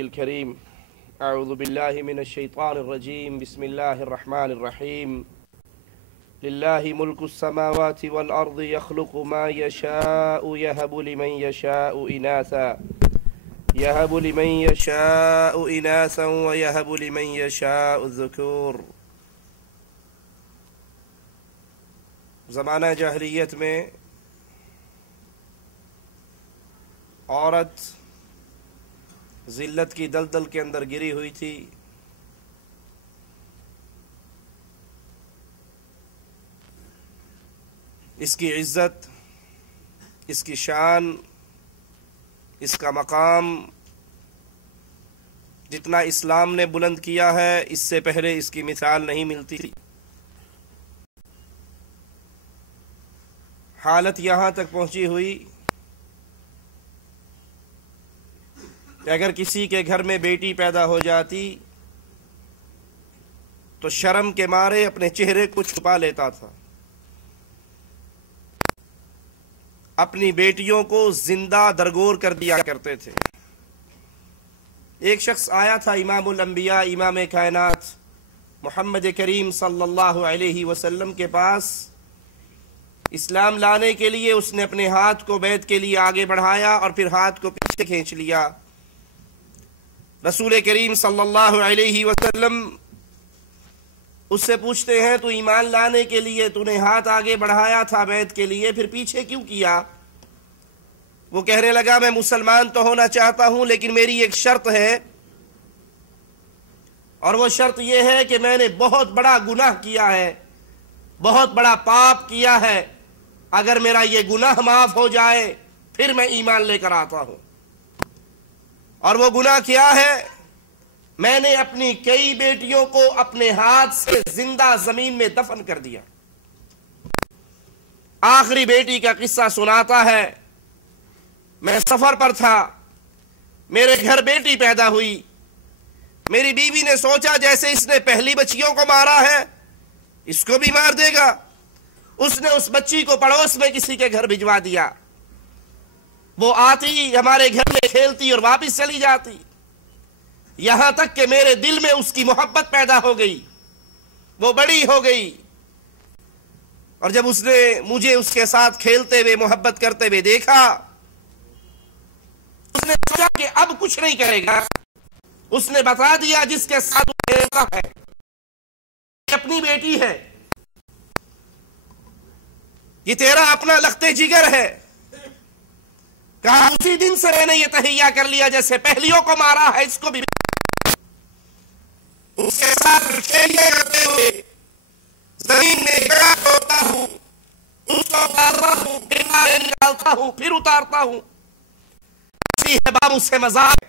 الكريم أعوذ بالله من الشيطان الرجيم بسم الله الرحمن الرحيم لله ملك السماوات والأرض يخلق ما يشاء يهب لمن يشاء إناثا ويهب لمن يشاء الذكور۔ زمانہ جاہلیت میں عورت ذلت کی دلدل کے اندر گری ہوئی تھی۔ اس کی عزت، اس کی شان، اس کا مقام جتنا اسلام نے بلند کیا ہے، اس سے پہلے اس کی مثال نہیں ملتی تھی۔ حالت یہاں تک پہنچی ہوئی کہ اگر کسی کے گھر میں بیٹی پیدا ہو جاتی تو شرم کے مارے اپنے چہرے کو چھپا لیتا تھا، اپنی بیٹیوں کو زندہ درگور کر دیا کرتے تھے۔ ایک شخص آیا تھا امام الانبیاء، امام کائنات محمد کریم صلی اللہ علیہ وسلم کے پاس اسلام لانے کے لیے۔ اس نے اپنے ہاتھ کو بیعت کے لیے آگے بڑھایا اور پھر ہاتھ کو پیچھے کھینچ لیا۔ رسول کریم صلی اللہ علیہ وسلم اس سے پوچھتے ہیں، تو ایمان لانے کے لیے تو نے ہاتھ آگے بڑھایا تھا بیعت کے لیے، پھر پیچھے کیوں کیا؟ وہ کہنے لگا، میں مسلمان تو ہونا چاہتا ہوں لیکن میری ایک شرط ہے، اور وہ شرط یہ ہے کہ میں نے بہت بڑا گناہ کیا ہے، بہت بڑا پاپ کیا ہے، اگر میرا یہ گناہ معاف ہو جائے پھر میں ایمان لے کر آتا ہوں۔ اور وہ گناہ کیا ہے؟ میں نے اپنی کئی بیٹیوں کو اپنے ہاتھ سے زندہ زمین میں دفن کر دیا۔ آخری بیٹی کا قصہ سناتا ہے، میں سفر پر تھا، میرے گھر بیٹی پیدا ہوئی۔ میری بیوی نے سوچا جیسے اس نے پہلی بچیوں کو مارا ہے اس کو بھی مار دے گا۔ اس نے اس بچی کو پڑوس میں کسی کے گھر بھجوا دیا۔ وہ آتی ہمارے گھر میں کھیلتی اور واپس چلی جاتی، یہاں تک کہ میرے دل میں اس کی محبت پیدا ہو گئی، وہ بڑی ہو گئی۔ اور جب اس نے مجھے اس کے ساتھ کھیلتے ہوئے محبت کرتے ہوئے دیکھا، اس نے سوچا کہ اب کچھ نہیں کرے گا۔ اس نے بتا دیا جس کے ساتھ وہ کھیلتا ہے اپنی بیٹی ہے، یہ تیرا اپنا لختے جگر ہے۔ کہا اسی دن سے میں نے یہ تہیہ کر لیا جیسے پہلیوں کو مارا ہے اس کو بھی اس کے ساتھ کھیلے کرتے ہوئے زمین میں گڑا کھودتا ہوں، اس کو اتارتا ہوں، پھر مارے نکالتا ہوں، پھر اتارتا ہوں۔ اسی ہے باب اس سے مذاق،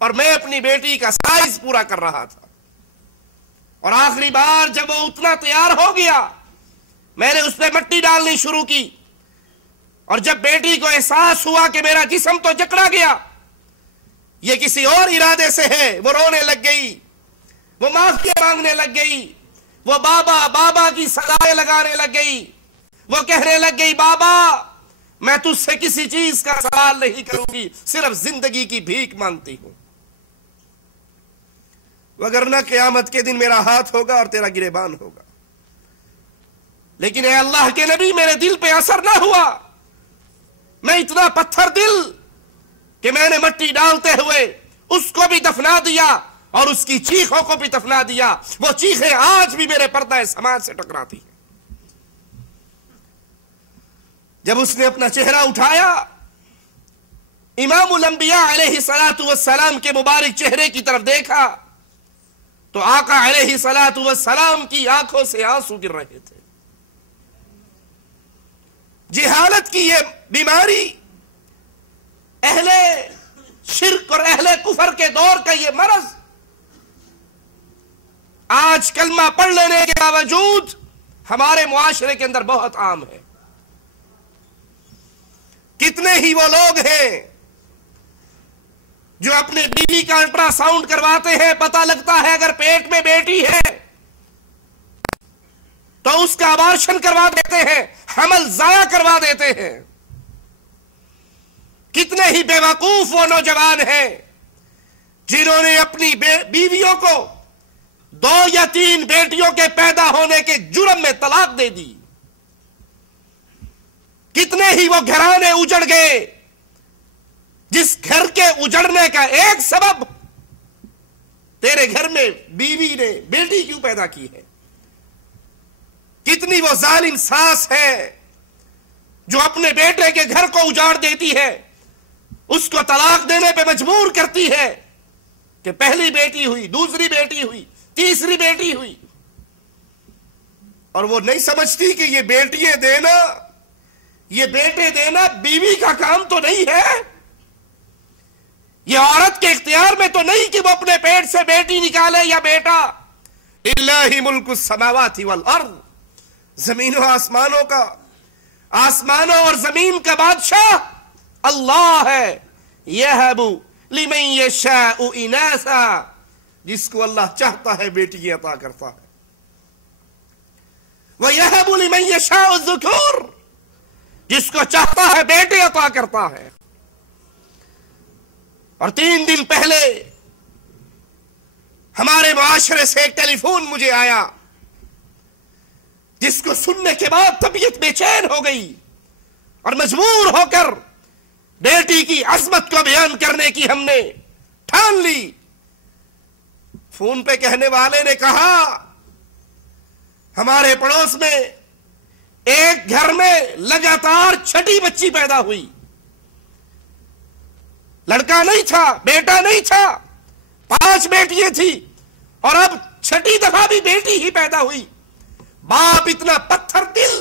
اور میں اپنی بیٹی کا سائز پورا کر رہا تھا۔ اور آخری بار جب وہ اتنا تیار ہو گیا، میں نے اس پہ مٹی ڈالنی شروع کی، اور جب بیٹی کو احساس ہوا کہ میرا جسم تو جکڑا گیا، یہ کسی اور ارادے سے ہے، وہ رونے لگ گئی، وہ معافی مانگنے لگ گئی، وہ بابا بابا کی صدائیں لگانے لگ گئی، وہ کہنے لگ گئی، بابا میں تجھ سے کسی چیز کا سوال نہیں کروں گی، صرف زندگی کی بھیک مانگتی ہوں، وگرنہ قیامت کے دن میرا ہاتھ ہوگا اور تیرا گریبان ہوگا۔ لیکن اے اللہ کے نبی، میرے دل پہ اثر نہ ہوا، میں اتنا پتھر دل کہ میں نے مٹی ڈالتے ہوئے اس کو بھی دفنا دیا اور اس کی چیخوں کو بھی دفنا دیا۔ وہ چیخیں آج بھی میرے پردہ سماج سے ٹکراتی ہیں۔ جب اس نے اپنا چہرہ اٹھایا، امام الانبیاء علیہ الصلاۃ والسلام کے مبارک چہرے کی طرف دیکھا تو آقا علیہ الصلاۃ والسلام کی آنکھوں سے آنسو گر رہے تھے۔ جہالت کی یہ بیماری، اہل شرک اور اہل کفر کے دور کا یہ مرض آج کلمہ پڑھ لینے کے باوجود ہمارے معاشرے کے اندر بہت عام ہے۔ کتنے ہی وہ لوگ ہیں جو اپنے بیوی کا الٹرا ساؤنڈ کرواتے ہیں، پتہ لگتا ہے اگر پیٹ میں بیٹی ہے تو اس کا ابارشن کروا دیتے ہیں، حمل ضائع کروا دیتے ہیں۔ کتنے ہی بے وقوف وہ نوجوان ہیں جنہوں نے اپنی بیویوں کو 2 یا 3 بیٹیوں کے پیدا ہونے کے جرم میں طلاق دے دی. کتنے ہی وہ گھرانے اجڑ گئے جس گھر کے اجڑنے کا ایک سبب تیرے گھر میں بیوی نے بیٹی کیوں پیدا کی ہے. کتنی وہ ظالم ساس ہے جو اپنے بیٹے کے گھر کو اجاڑ دیتی ہے, اس کو طلاق دینے پہ مجبور کرتی ہے کہ پہلی بیٹی ہوئی, دوسری بیٹی ہوئی, تیسری بیٹی ہوئی, اور وہ نہیں سمجھتی کہ یہ بیٹیاں دینا, یہ بیٹے دینا بیوی کا کام تو نہیں ہے. یہ عورت کے اختیار میں تو نہیں کہ وہ اپنے پیٹ سے بیٹی نکالے یا بیٹا. للہ ملک السماوات والارض, زمین و آسمانوں کا, آسمانوں اور زمین کا بادشاہ اللہ ہے. یہب لمن یشاء اناثا, جس کو اللہ چاہتا ہے بیٹی عطا کرتا ہے. وَيَهَبُ لِمَن يَشَاءُ الذُّكُورَ, جس کو چاہتا ہے بیٹے عطا کرتا ہے. اور 3 دن پہلے ہمارے معاشرے سے ایک ٹیلی فون مجھے آیا جس کو سننے کے بعد طبیعت بے چین ہو گئی اور مجبور ہو کر بیٹی کی عظمت کو بیان کرنے کی ہم نے ٹھان لی. فون پہ کہنے والے نے کہا ہمارے پڑوس میں ایک گھر میں لگاتار 6ٹھی بچی پیدا ہوئی. لڑکا نہیں تھا, بیٹا نہیں تھا, 5 بیٹیاں تھی اور اب 6ٹھی دفعہ بھی بیٹی ہی پیدا ہوئی. باپ اتنا پتھر دل,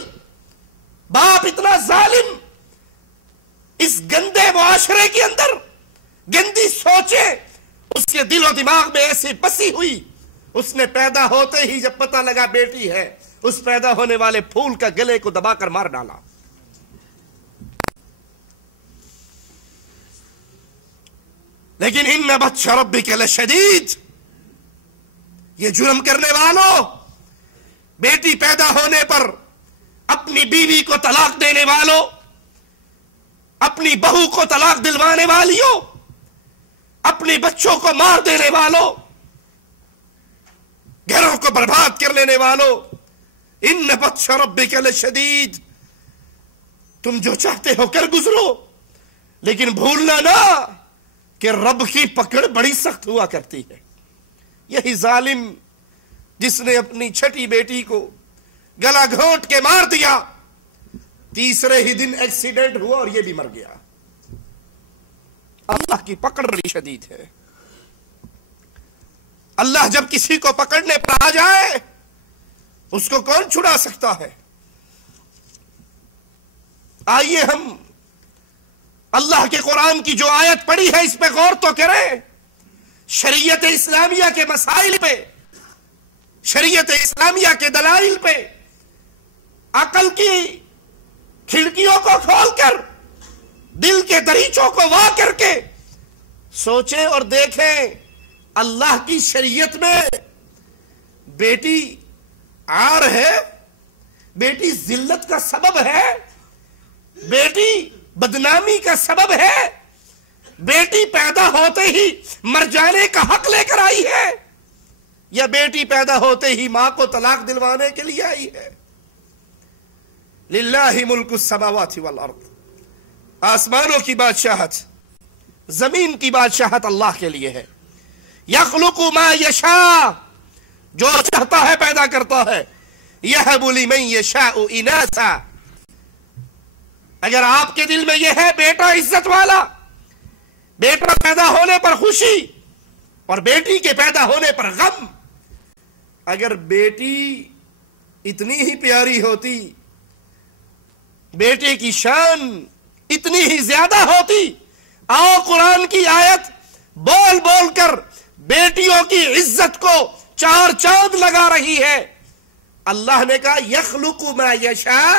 باپ اتنا ظالم, اس گندے معاشرے کے اندر گندی سوچیں اس کے دل و دماغ میں ایسی بسی ہوئی. اس نے پیدا ہوتے ہی جب پتہ لگا بیٹی ہے, اس پیدا ہونے والے پھول کا گلے کو دبا کر مار ڈالا. لیکن ان بطش ربک لشدید, یہ جرم کرنے والوں, بیٹی پیدا ہونے پر اپنی بیوی کو طلاق دینے والوں, اپنی بہو کو طلاق دلوانے والیوں, اپنے بچوں کو مار دینے والوں, گھروں کو برباد کر لینے والوں, ان بطش ربک لشدید, تم جو چاہتے ہو کر گزرو, لیکن بھولنا نہ کہ رب کی پکڑ بڑی سخت ہوا کرتی ہے. یہی ظالم جس نے اپنی 6ٹھی بیٹی کو گلا گھونٹ کے مار دیا, تیسرے ہی دن ایکسیڈنٹ ہوا اور یہ بھی مر گیا. اللہ کی پکڑ بڑی شدید ہے. اللہ جب کسی کو پکڑنے پر آ جائے اس کو کون چھڑا سکتا ہے. آئیے ہم اللہ کے قرآن کی جو آیت پڑھی ہے اس پہ غور تو کریں. شریعت اسلامیہ کے مسائل پہ, شریعت اسلامیہ کے دلائل پہ عقل کی کھڑکیوں کو کھول کر, دل کے دریچوں کو وا کر کے سوچیں اور دیکھیں. اللہ کی شریعت میں بیٹی عار ہے, بیٹی ذلت کا سبب ہے, بیٹی بدنامی کا سبب ہے, بیٹی پیدا ہوتے ہی مر جانے کا حق لے کر آئی ہے, یا بیٹی پیدا ہوتے ہی ماں کو طلاق دلوانے کے لیے آئی ہے. للہ ملک السماوات والارض, آسمانوں کی بادشاہت, زمین کی بادشاہت اللہ کے لیے ہے. یخلق ما یشاء, جو چاہتا ہے پیدا کرتا ہے. یہب لمن یشاء اناثا, اگر آپ کے دل میں یہ ہے بیٹا عزت والا, بیٹا پیدا ہونے پر خوشی اور بیٹی کے پیدا ہونے پر غم, اگر بیٹی اتنی ہی پیاری ہوتی, بیٹے کی شان اتنی ہی زیادہ ہوتی, آؤ قرآن کی آیت بول بول کر بیٹیوں کی عزت کو 4 چاند لگا رہی ہے. اللہ نے کہا یخلق ما یشاء,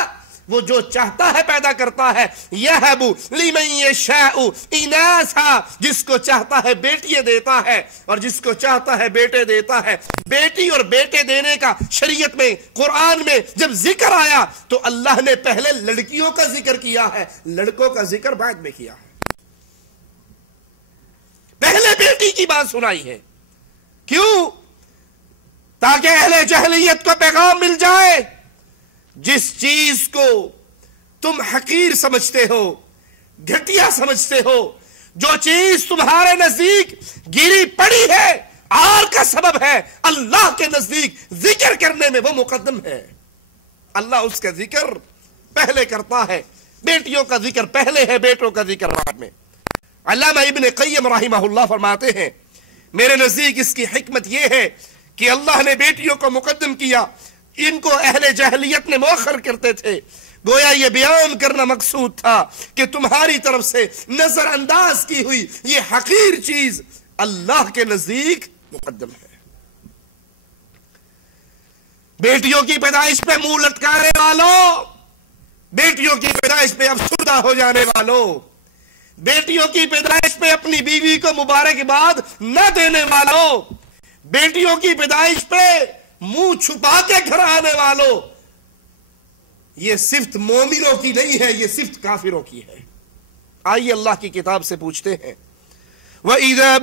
وہ جو چاہتا ہے پیدا کرتا ہے. یہب لمن یشاء اناثا, جس کو چاہتا ہے بیٹیاں دیتا ہے اور جس کو چاہتا ہے بیٹے دیتا ہے. بیٹی اور بیٹے دینے کا شریعت میں, قرآن میں جب ذکر آیا تو اللہ نے پہلے لڑکیوں کا ذکر کیا ہے, لڑکوں کا ذکر بعد میں کیا ہے. پہلے بیٹی کی بات سنائی ہے. کیوں؟ تاکہ اہل جہلیت کو پیغام مل جائے، جس چیز کو تم حقیر سمجھتے ہو، گھٹیا سمجھتے ہو، جو چیز تمہارے نزدیک گری پڑی ہے، آر کا سبب ہے، اللہ کے نزدیک ذکر کرنے میں وہ مقدم ہے. اللہ اس کا ذکر پہلے کرتا ہے. بیٹیوں کا ذکر پہلے ہے، بیٹوں کا ذکر بعد میں. علامہ ابن قیم رحمہ اللہ فرماتے ہیں میرے نزدیک اس کی حکمت یہ ہے کہ اللہ نے بیٹیوں کو مقدم کیا، ان کو اہل جہلیت نے مؤخر کرتے تھے. گویا یہ بیان کرنا مقصود تھا کہ تمہاری طرف سے نظر انداز کی ہوئی یہ حقیر چیز اللہ کے نزدیک مقدم ہے. بیٹیوں کی پیدائش پہ منہ لٹکانے والوں، بیٹیوں کی پیدائش پہ افسردہ ہو جانے والوں، بیٹیوں کی پیدائش پہ اپنی بیوی کو مبارکباد نہ دینے والوں، بیٹیوں کی پیدائش پہ منہ چھپا کے گھر آنے والوں، یہ صفت مومنوں کی نہیں ہے، یہ صفت کافروں کی ہے. آئیے اللہ کی کتاب سے پوچھتے ہیں. وَإِذَا